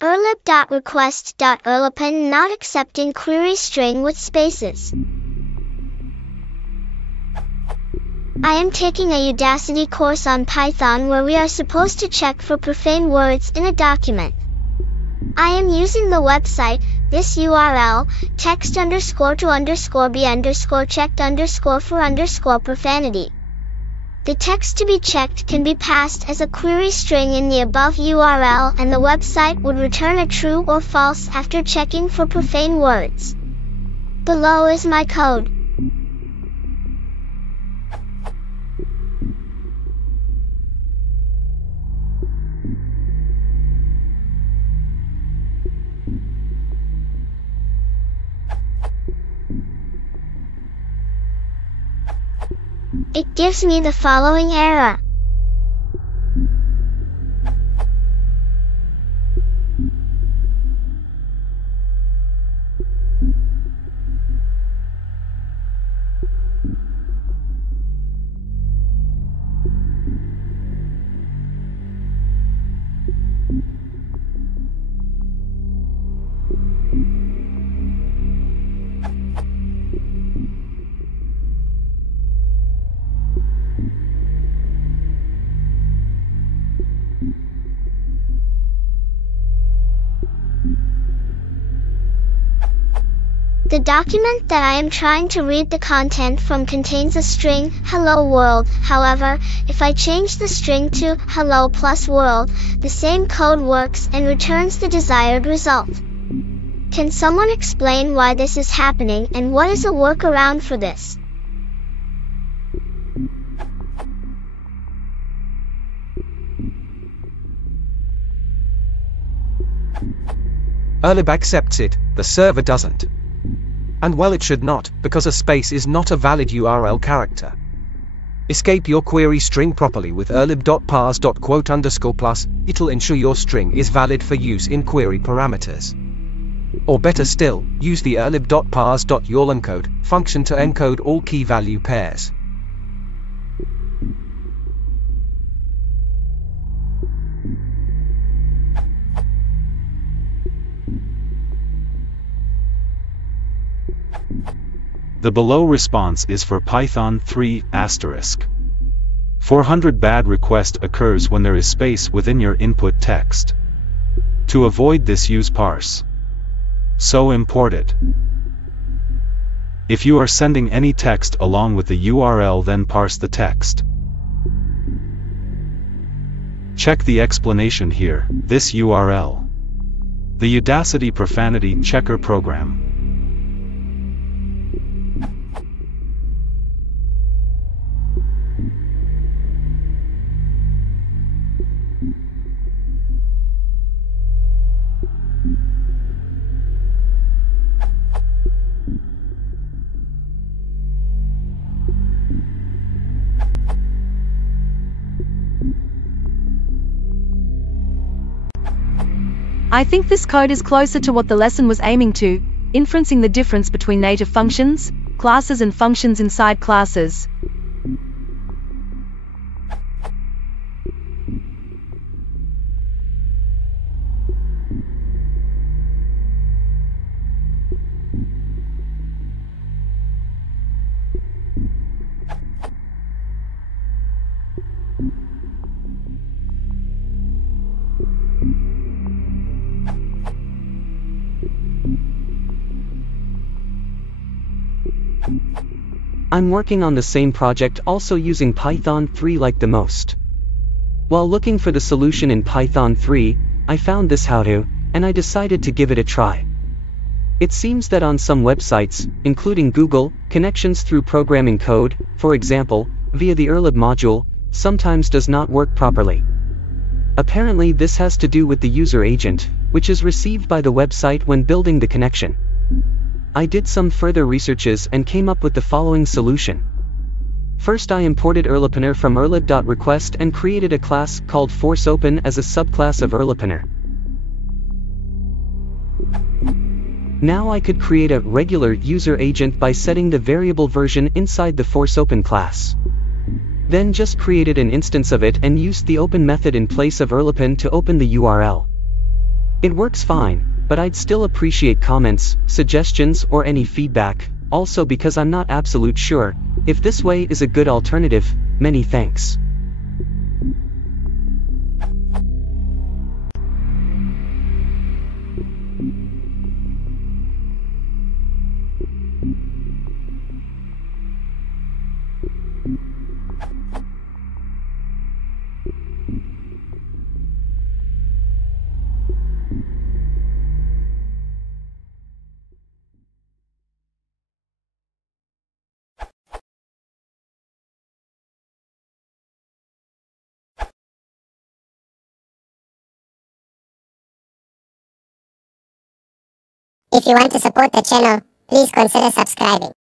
Urlib.Request.Urlopen not accepting query string with spaces. I am taking a Udacity course on Python where we are supposed to check for profane words in a document. I am using the website, this URL, text_to_be_checked_for_profanity. The text to be checked can be passed as a query string in the above URL, and the website would return a true or false after checking for profane words. Below is my code. It gives me the following error. The document that I am trying to read the content from contains a string, hello world. However, if I change the string to hello plus world, the same code works and returns the desired result. Can someone explain why this is happening and what is a workaround for this? Urlib accepts it, the server doesn't. And well, it should not, because a space is not a valid URL character. Escape your query string properly with urlib.parse.quote_plus, it'll ensure your string is valid for use in query parameters. Or better still, use the Urlib.parse.Urlopen function to encode all key value pairs. The below response is for Python 3 *. 400 bad request occurs when there is space within your input text. To avoid this, use parse. So import. If you are sending any text along with the URL, then parse the text. Check the explanation here, this URL. The Udacity profanity checker program. I think this code is closer to what the lesson was aiming to, inferencing the difference between native functions, classes and functions inside classes. I'm working on the same project, also using Python 3 like the most. While looking for the solution in Python 3, I found this how-to, and I decided to give it a try. It seems that on some websites, including Google, connections through programming code, for example, via the Urlib module, sometimes does not work properly. Apparently this has to do with the user agent, which is received by the website when building the connection. I did some further researches and came up with the following solution. First, I imported Urlopener from Urlib.Request and created a class called ForceOpen as a subclass of Urlopener. Now I could create a regular user agent by setting the variable version inside the ForceOpen class. Then just created an instance of it and used the open method in place of Urlopen to open the URL. It works fine, but I'd still appreciate comments, suggestions or any feedback, also because I'm not absolute sure if this way is a good alternative. Many thanks. If you want to support the channel, please consider subscribing.